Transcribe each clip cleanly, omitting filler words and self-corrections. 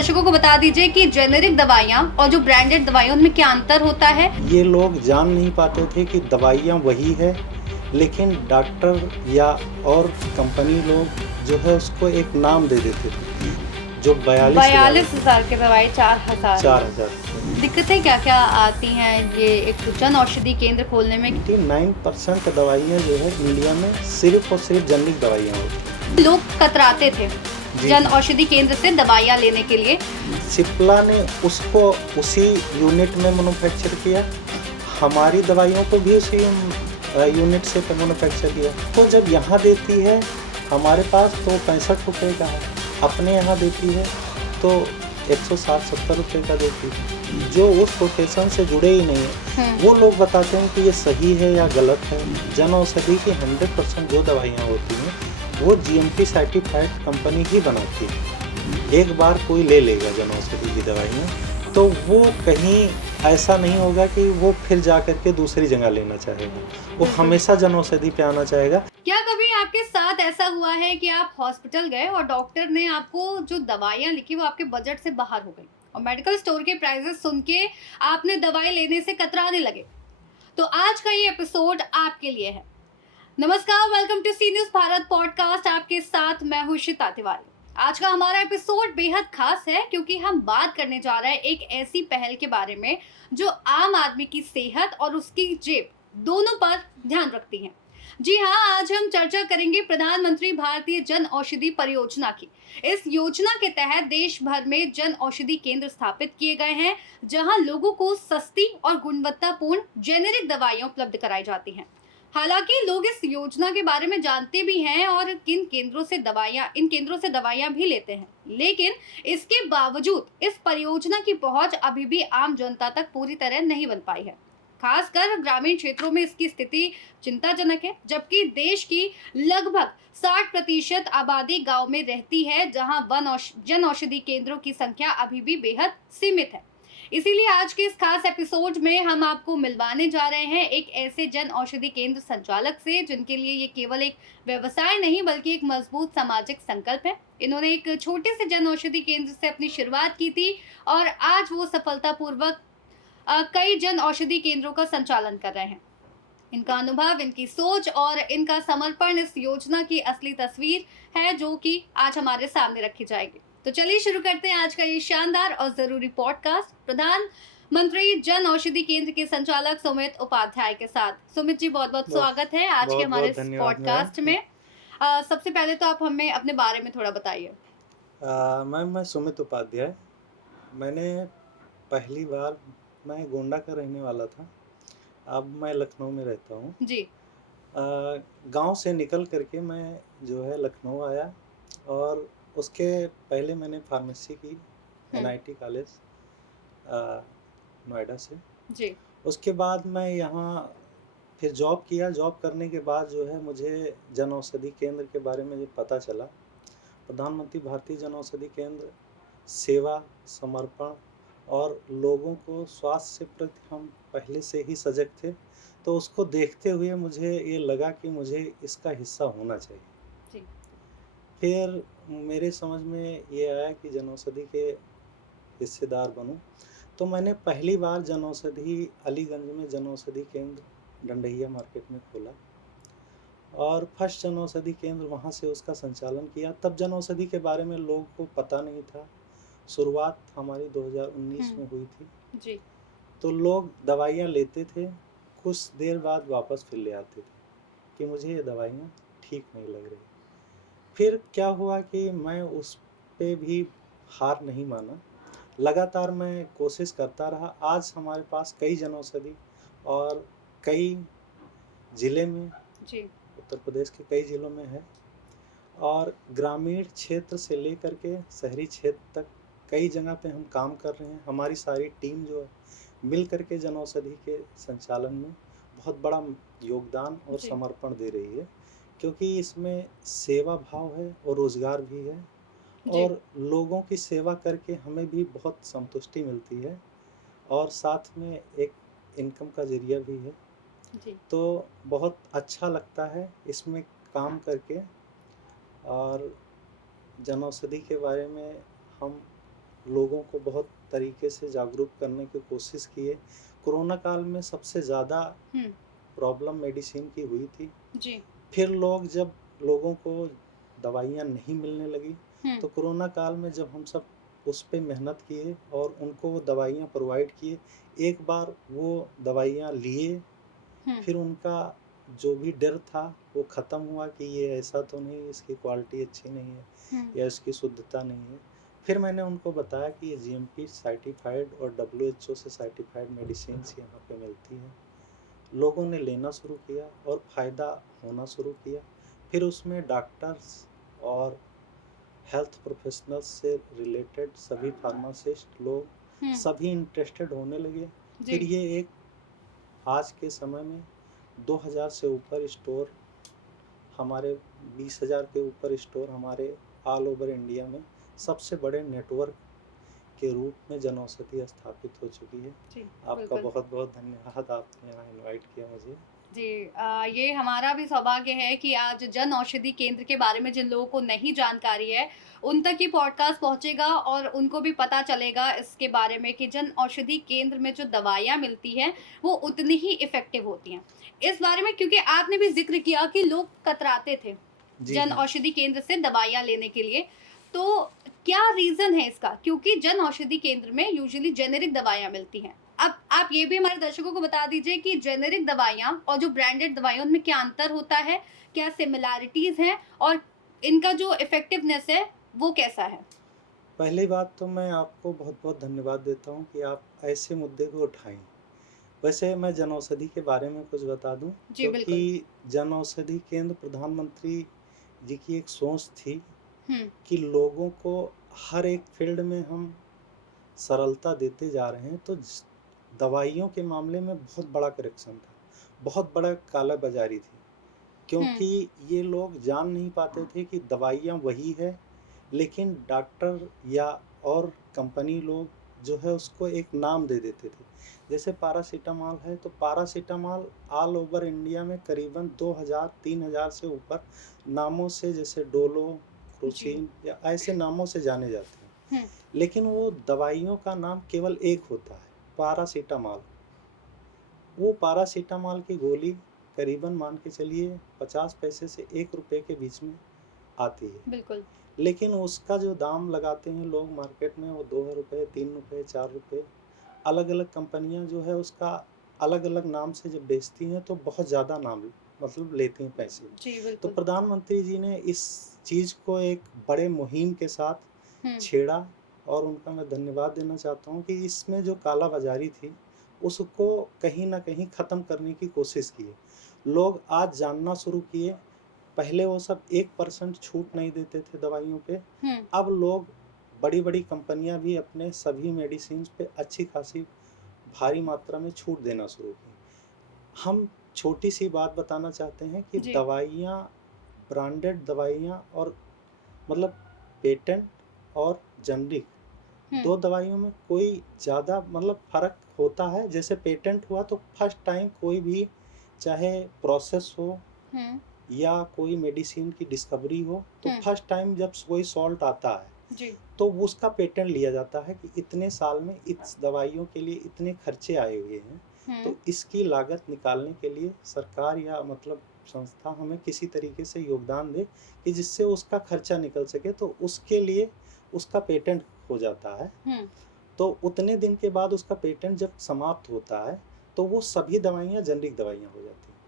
दर्शकों को बता दीजिए कि जेनेरिक दवाइयाँ और जो ब्रांडेड दवाइयाँ उनमें क्या अंतर होता है। ये लोग जान नहीं पाते थे कि दवाइयाँ वही है, लेकिन डॉक्टर या और कंपनी लोग जो है उसको एक नाम दे देते थे, जो 42,000 की दवाई 4,000 4,000। दिक्कतें क्या क्या आती हैं ये एक जन औषधि केंद्र खोलने में? 99% दवाइयाँ जो है इंडिया में सिर्फ और सिर्फ जेनरिक दवाइयाँ होती लोग कतराते थे जी। जन औषधि केंद्र से दवाइयाँ लेने के लिए। सिप्ला ने उसको उसी यूनिट में मैन्युफैक्चर किया, हमारी दवाइयों को भी उसी यूनिट से मैन्युफैक्चर किया। तो जब यहाँ देती है हमारे पास तो 65 रुपये का है, अपने यहाँ देती है तो 160-70 रुपये का देती है। जो उस प्रोफेशन से जुड़े ही नहीं है वो लोग बताते हैं कि ये सही है या गलत है। जन औषधि की 100% जो दवाइयाँ होती हैं वो GMP सर्टिफाइड कंपनी ही बनाती है। एक बार कोई ले लेगा जन औषधि की दवाइयाँ तो वो कहीं ऐसा नहीं होगा कि वो फिर जा करके दूसरी जगह लेना चाहेगा, वो हमेशा जन औषधि पे आना चाहेगा। क्या कभी आपके साथ ऐसा हुआ है कि आप हॉस्पिटल गए और डॉक्टर ने आपको जो दवाइयाँ लिखी वो आपके बजट से बाहर हो गई और मेडिकल स्टोर के प्राइसेस सुन के आपने दवाई लेने से कतराने लगे? तो आज का ये एपिसोड आपके लिए है। नमस्कार, welcome to C news Bharat podcast. आपके साथ मैं हूं इशिता तिवारी। आज का हमारा एपिसोड बेहद खास है क्योंकि हम बात करने जा रहे हैं एक ऐसी पहल के बारे में जो आम आदमी की सेहत और उसकी जेब दोनों पर ध्यान रखती है। जी हाँ, आज हम चर्चा करेंगे प्रधानमंत्री भारतीय जन औषधि परियोजना की। इस योजना के तहत देश भर में जन औषधि केंद्र स्थापित किए गए हैं जहां लोगों को सस्ती और गुणवत्तापूर्ण जेनेरिक दवाइयां उपलब्ध कराई जाती हैं। हालांकि लोग इस योजना के बारे में जानते भी हैं और इन केंद्रों से दवाइयां भी लेते हैं, लेकिन इसके बावजूद इस परियोजना की पहुंच अभी भी आम जनता तक पूरी तरह नहीं बन पाई है। खासकर ग्रामीण क्षेत्रों में इसकी स्थिति चिंताजनक है, जबकि देश की लगभग 60% आबादी गांव में रहती है जहां जन औषधि केंद्रों की संख्या अभी भी बेहद सीमित है। इसीलिए आज के इस खास एपिसोड में हम आपको मिलवाने जा रहे हैं एक ऐसे जन औषधि केंद्र संचालक से जिनके लिए ये केवल एक व्यवसाय नहीं बल्कि एक मजबूत सामाजिक संकल्प है। इन्होंने एक छोटे से जन औषधि केंद्र से अपनी शुरुआत की थी और आज वो सफलतापूर्वक कई जन औषधि केंद्रों का संचालन कर रहे हैं। इनका अनुभव, इनकी सोच और इनका समर्पण इस योजना की असली तस्वीर है जो कि आज हमारे सामने रखी जाएगी। तो चलिए शुरू करते हैं आज का ये शानदार और जरूरी पॉडकास्ट प्रधानमंत्री जन औषधि केंद्र के संचालक सुमित उपाध्याय के साथ। सुमित जी, बहुत बहुत स्वागत है आज के हमारे इस पॉडकास्ट में। सबसे पहले तो आप हमें अपने बारे में थोड़ा बताइए। मैं सुमित उपाध्याय। मैंने पहली बार मैं गोंडा का रहने वाला था, अब मैं लखनऊ में रहता हूँ जी। गांव से निकल करके मैं जो है लखनऊ आया और उसके पहले मैंने फार्मेसी की NIT कॉलेज नोएडा से। जी। उसके बाद मैं यहाँ फिर जॉब किया। जॉब करने के बाद जो है मुझे जन औषधि केंद्र के बारे में जब पता चला, प्रधानमंत्री भारतीय जन औषधि केंद्र सेवा, समर्पण और लोगों को स्वास्थ्य से प्रति हम पहले से ही सजग थे, तो उसको देखते हुए मुझे ये लगा कि मुझे इसका हिस्सा होना चाहिए। जी। फिर मेरे समझ में ये आया कि जन औषधि के हिस्सेदार बनूं, तो मैंने पहली बार जन औषधि अलीगंज में जन औषधि केंद्र डंडैया मार्केट में खोला और फर्स्ट जन औषधि केंद्र वहाँ से उसका संचालन किया। तब जन औषधि के बारे में लोगों को पता नहीं था। शुरुआत हमारी 2019 में हुई थी। जी। तो लोग दवाइयाँ लेते थे, कुछ देर बाद वापस फिर ले आते थे कि मुझे ये दवाइयाँ ठीक नहीं लग रही। फिर क्या हुआ कि मैं उस पे भी हार नहीं माना, लगातार मैं कोशिश करता रहा। आज हमारे पास कई जन औषधि और कई ज़िले में, जी। उत्तर प्रदेश के कई ज़िलों में है और ग्रामीण क्षेत्र से लेकर के शहरी क्षेत्र तक कई जगह पे हम काम कर रहे हैं। हमारी सारी टीम जो है मिल करके जन औषधि के संचालन में बहुत बड़ा योगदान और समर्पण दे रही है, क्योंकि इसमें सेवा भाव है और रोजगार भी है और लोगों की सेवा करके हमें भी बहुत संतुष्टि मिलती है और साथ में एक इनकम का जरिया भी है। जी। तो बहुत अच्छा लगता है इसमें काम करके। और जन औषधि के बारे में हम लोगों को बहुत तरीके से जागरूक करने की कोशिश की है। कोरोना काल में सबसे ज़्यादा हुँ, प्रॉब्लम मेडिसिन की हुई थी। जी। फिर जब लोगों को दवाइयाँ नहीं मिलने लगी, हुँ, तो कोरोना काल में जब हम सब उस पे मेहनत किए और उनको वो दवाइयाँ प्रोवाइड किए, एक बार वो दवाइयाँ लिए, हुँ, फिर उनका जो भी डर था वो ख़त्म हुआ कि ये ऐसा तो नहीं, इसकी क्वालिटी अच्छी नहीं है हुँ, या इसकी शुद्धता नहीं है। फिर मैंने उनको बताया कि ये जीएमपी सर्टिफ़ाइड और डब्ल्यूएचओ से सर्टिफ़ाइड मेडिसिन्स यहाँ पे मिलती हैं। लोगों ने लेना शुरू किया और फ़ायदा होना शुरू किया। फिर उसमें डॉक्टर्स और हेल्थ प्रोफेशनल्स से रिलेटेड सभी फार्मासिस्ट लोग हुँ, सभी इंटरेस्टेड होने लगे। फिर जी, ये एक आज के समय में 2000 से ऊपर स्टोर हमारे 20,000 के ऊपर स्टोर हमारे ऑल ओवर इंडिया में सबसे बड़े नेटवर्क के रूप में जनऔषधि स्थापित हो चुकी है। जी, आपका बिल्कुल। बहुत-बहुत धन्यवाद, आपने यहाँ इनवाइट किया मुझे। जी ये हमारा भी सौभाग्य है कि आज जन औषधि केंद्र के बारे में जिन लोगों को नहीं जानकारी है, उन तक ये पॉडकास्ट पहुँचेगा और उनको भी पता चलेगा इसके बारे में कि जन औषधि केंद्र में जो दवाइयाँ मिलती हैं, वो उतनी ही इफ़ेक्टिव होती हैं। इस बारे में क्योंकि आपने भी ज़िक्र किया कि लोग कतराते थे, जी, जन जी। औषधि केंद्र से दवाइयाँ लेने के लिए, तो क्या रीज़न है इसका? क्योंकि जन औषधि केंद्र में यूजुअली जेनेरिक दवाइयाँ मिलती हैं। अब आप ये भी हमारे दर्शकों को बता दीजिए कि जेनेरिक दवाइयाँ और जो ब्रांडेड दवाइयाँ उनमें क्या अंतर होता है? क्या सिमिलैरिटीज़ हैं? और इनका जो इफ़ेक्टिवनेस है, वो कैसा है? पहली बात तो मैं आपको बहुत-बहुत धन्यवाद देता हूँ कि आप ऐसे मुद्दे को उठाएँ। वैसे मैं जनऔषधि के बारे में कुछ बता दूँ, जी, बिल्कुल। क्योंकि जनऔषधि केंद्र प्रधानमंत्री जी की एक सोच थी हुँ, कि लोगों को हर एक फ़ील्ड में हम सरलता देते जा रहे हैं, तो दवाइयों के मामले में बहुत बड़ा करेक्शन था, बहुत बड़ा कालाबाज़ारी थी। हुँ, क्योंकि ये लोग जान नहीं पाते थे कि दवाइयाँ वही है, लेकिन डॉक्टर या और कंपनी लोग जो है उसको एक नाम दे देते थे। जैसे पैरासिटामॉल है, तो पैरासिटामॉल ऑल ओवर इंडिया में करीबन 2000-3000 से ऊपर नामों से, जैसे डोलो, जी। क्रोसिन या ऐसे नामों से जाने जाते हैं। हुँ, लेकिन वो दवाइयों का नाम केवल एक होता है, पैरासिटामॉल। वो पैरासिटामॉल की गोली करीबन मान के चलिए 50 पैसे से ₹1 के बीच में आती है। बिल्कुल। लेकिन उसका जो दाम लगाते हैं लोग मार्केट में, वो ₹2, ₹3, ₹4, अलग-अलग कंपनियाँ जो है उसका अलग-अलग नाम से जब बेचती हैं तो बहुत ज़्यादा नाम मतलब लेती हैं पैसे। जी, तो बिल्कुल। प्रधानमंत्री जी ने इस चीज़ को एक बड़े मुहिम के साथ हुँ, छेड़ा और उनका मैं धन्यवाद देना चाहता हूँ कि इसमें जो कालाबाज़ारी थी, उसको कहीं न कहीं ख़त्म करने की कोशिश की है। लोग आज जानना शुरू किए, पहले वो सब 1% छूट नहीं देते थे दवाइयों पे, हुँ, अब लोग बड़ी-बड़ी कंपनियाँ भी अपने सभी मेडिसिन्स पे अच्छी खासी भारी मात्रा में छूट देना शुरू की। हम छोटी-सी बात बताना चाहते हैं कि जी। दवाइयाँ, ब्रांडेड दवाइयाँ और मतलब पेटेंट और जेनरिक हुँ, 2 दवाइयों में कोई ज़्यादा मतलब फ़र्क होता है। जैसे पेटेंट हुआ तो फर्स्ट टाइम कोई भी, चाहे प्रोसेस हो हुँ, या कोई मेडिसिन की डिस्कवरी हो, तो हुँ, फर्स्ट टाइम जब कोई सॉल्ट आता है, जी। तो उसका पेटेंट लिया जाता है कि इतने साल में इस दवाइयों के लिए इतने खर्चे आए हुए हैं, हुँ, तो इसकी लागत निकालने के लिए सरकार या मतलब संस्था हमें किसी तरीके से योगदान दे कि जिससे उसका खर्चा निकल सके, तो उसके लिए उसका पेटेंट हो जाता है। हुँ, तो उतने दिन के बाद उसका पेटेंट जब समाप्त होता है, तो वो सभी दवाइयाँ जेनरिक दवाइयाँ हो जाती हैं।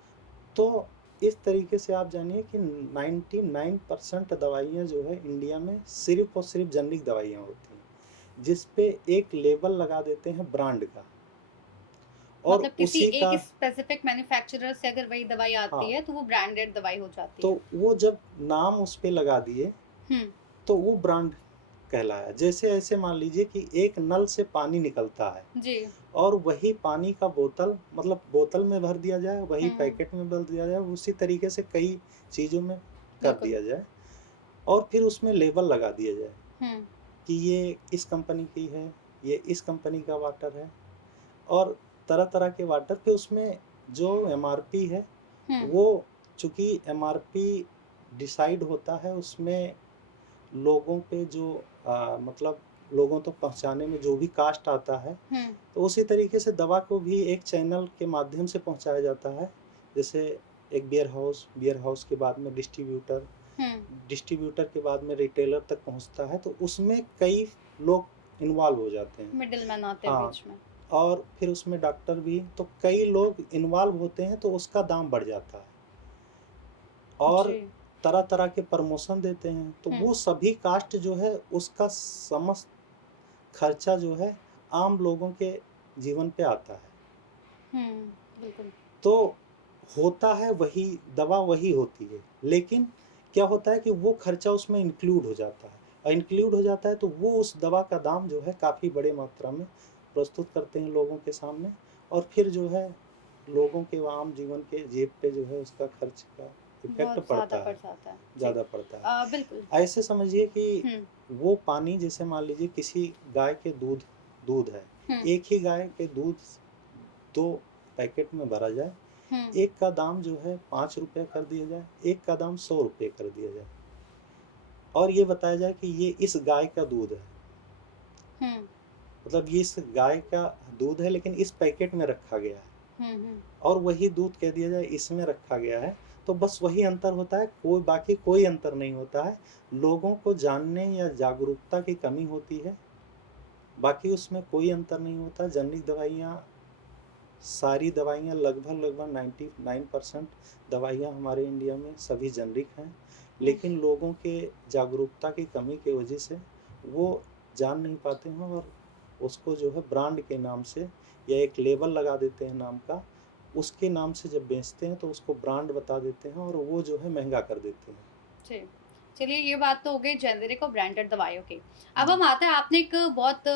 तो इस तरीके से आप जानिए कि 99% दवाइयाँ जो है इंडिया में सिर्फ़ और सिर्फ़ जेनरिक दवाइयाँ होती हैं, जिस पे एक लेबल लगा देते हैं ब्रांड का और मतलब किसी उसी एक का स्पेसिफिक मैन्युफैक्चरर से अगर वही दवाई आती हाँ, है, तो वो ब्रांडेड दवाई हो जाती तो है। वो जब नाम उस पे लगा दिए, हुँ, तो वो ब्रांड कहलाया। जैसे ऐसे मान लीजिए कि एक नल से पानी निकलता है जी। और वही पानी का बोतल मतलब बोतल में भर दिया जाए, वही हुँ, पैकेट में भर दिया जाए, उसी तरीके से कई चीज़ों में कर बिल्कुल। दिया जाए और फिर उसमें लेबल लगा दिया जाए हुँ, कि ये इस कंपनी की है, ये इस कंपनी का वाटर है और तरह-तरह के वाटर पे उसमें जो एमआरपी है, हुँ, वो चूँकि एमआरपी डिसाइड होता है उसमें लोगों पे जो मतलब लोगों तक पहुंचाने में जो भी कास्ट आता है, तो उसी तरीके से दवा को भी एक चैनल के माध्यम से पहुंचाया जाता है। जैसे एक बियर हाउस के बाद में डिस्ट्रीब्यूटर, डिस्ट्रीब्यूटर के बाद में रिटेलर तक पहुंचता है, तो उसमें कई लोग इन्वॉल्व हो जाते हैं। मिडिलमैन आते हैं हाँ, बीच में। और फिर उसमें डॉक्टर भी, तो कई लोग इन्वॉल्व होते हैं, तो उसका दाम बढ़ जाता है और जी। तरह तरह के प्रमोशन देते हैं, तो वो सभी कास्ट जो है उसका समस्त खर्चा जो है आम लोगों के जीवन पे आता है। बिल्कुल। तो होता है वही, दवा वही होती है, लेकिन क्या होता है कि वो खर्चा उसमें इंक्लूड हो जाता है, और इंक्लूड हो जाता है तो वो उस दवा का दाम जो है काफ़ी बड़े मात्रा में प्रस्तुत करते हैं लोगों के सामने, और फिर जो है लोगों के आम जीवन के जेब पे जो है उसका खर्च का इफेक्ट बहुत पड़ता ज़्यादा पड़ है, जाता है। जी। ज़्यादा पड़ता है। बिल्कुल। ऐसे समझिए कि हुँ, वो पानी, जैसे मान लीजिए किसी गाय के दूध है, हुँ, एक ही गाय के दूध 2 पैकेट में भरा जाए, हुँ, एक का दाम जो है 5 रुपये कर दिया जाए, एक का दाम 100 रुपये कर दिया जाए, और ये बताया जाए कि ये इस गाय का दूध है, हुँ, मतलब ये इस गाय का दूध है लेकिन इस पैकेट में रखा गया है, और वही दूध कह दिया जाए इसमें रखा गया है, तो बस वही अंतर होता है, बाकी कोई अंतर नहीं होता है। लोगों को जानने या जागरूकता की कमी होती है, बाकी उसमें कोई अंतर नहीं होता। जेनरिक दवाइयाँ, सारी दवाइयाँ लगभग 99% दवाइयाँ हमारे इंडिया में सभी जेनरिक हैं, लेकिन लोगों के जागरूकता की कमी की वजह से वो जान नहीं पाते हैं, और उसको जो है ब्रांड के नाम से या एक लेबल लगा देते हैं नाम का, उसके नाम से जब बेचते हैं तो उसको ब्रांड बता देते हैं और वो जो है महंगा कर देते हैं। जी। चलिए ये बात तो हो गई जेनेरिक और ब्रांडेड दवाइयों की। अब हम आते हैं, आपने एक बहुत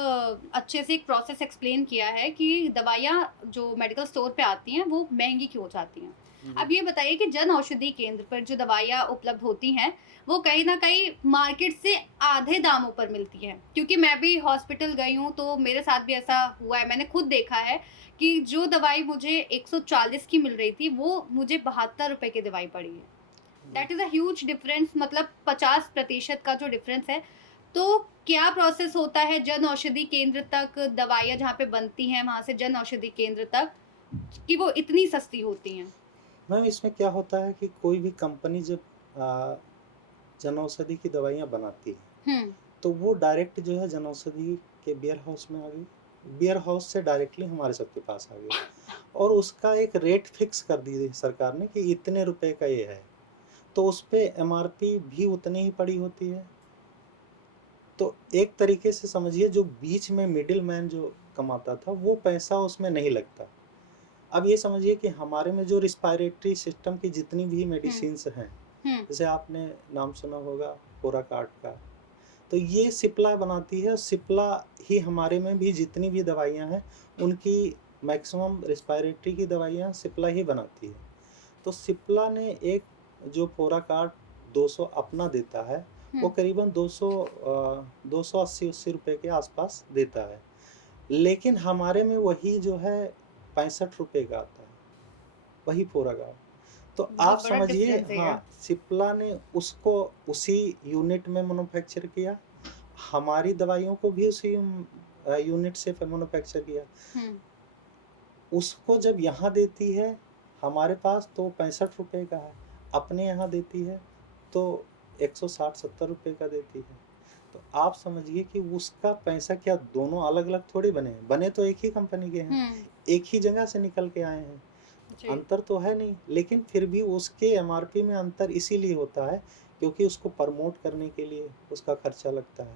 अच्छे से एक प्रोसेस एक्सप्लेन किया है कि दवाइयाँ जो मेडिकल स्टोर पे आती हैं वो महँगी क्यों हो जाती हैं। अब ये बताइए कि जन औषधि केंद्र पर जो दवाइयाँ उपलब्ध होती हैं, वो कहीं न कहीं मार्केट से आधे दामों पर मिलती हैं। क्योंकि मैं भी हॉस्पिटल गई हूँ तो मेरे साथ भी ऐसा हुआ है। मैंने खुद देखा है कि जो दवाई मुझे 140 की मिल रही थी, वो मुझे 72 रुपए की दवाई पड़ी है। That is a huge difference, मतलब 50% का जो डिफरेंस है। तो क्या प्रोसेस होता है जन औषधि केंद्र तक दवाइयाँ जहाँ पे बनती हैं, वहाँ से जन औषधि केंद्र तक, कि वो इतनी सस्ती होती हैं? मैम, इसमें क्या होता है कि कोई भी कंपनी जब जनऔषधि की दवाइयाँ बनाती है, हुँ, तो वो डायरेक्ट जो है जनऔषधि के बियर हाउस में आ गई, बियर हाउस से डायरेक्टली हमारे सबके पास आ गई, और उसका एक रेट फिक्स कर दी सरकार ने कि इतने रुपए का ये है, तो उस पे एमआरपी भी उतनी ही पड़ी होती है। तो एक तरीके से समझिए जो बीच में मिडिल मैन जो कमाता था वो पैसा उसमें नहीं लगता। अब ये समझिए कि हमारे में जो रिस्पायरेटरी सिस्टम की जितनी भी हुँ, मेडिसिन्स हैं, हुँ, जैसे आपने नाम सुना होगा पोराकार्ट का, तो ये सिप्ला बनाती है। सिप्ला ही हमारे में भी जितनी भी दवाइयाँ हैं उनकी मैक्सिमम रिस्पायरेटरी की दवाइयाँ सिप्ला ही बनाती है। तो सिप्ला ने एक जो पोराकार्ट 200 अपना देता है, वो हुँ, करीबन 280-80 रुपए के आसपास देता है, लेकिन हमारे में वही जो है 65 रुपए का आता है, वही पोराकार्ट। तो आप बहुत बड़ा समझिए, डिफरेंस है ये। हाँ, सिप्ला ने उसको उसी यूनिट में मैन्युफैक्चर किया, हमारी दवाइयों को भी उसी यूनिट से मैन्युफैक्चर किया। हुँ, उसको जब यहाँ देती है हमारे पास तो 65 रुपए का है, अपने यहाँ देती है तो 160-70 रुपए का देती है। तो आप समझिए कि उसका पैसा क्या दोनों अलग-अलग थोड़ी बने हैं, बने तो एक ही कंपनी के हैं, हुँ, एक ही जगह से निकल के आए हैं। जी, अंतर तो है नहीं, लेकिन फिर भी उसके एमआरपी में अंतर इसीलिए होता है क्योंकि उसको प्रमोट करने के लिए उसका खर्चा लगता है।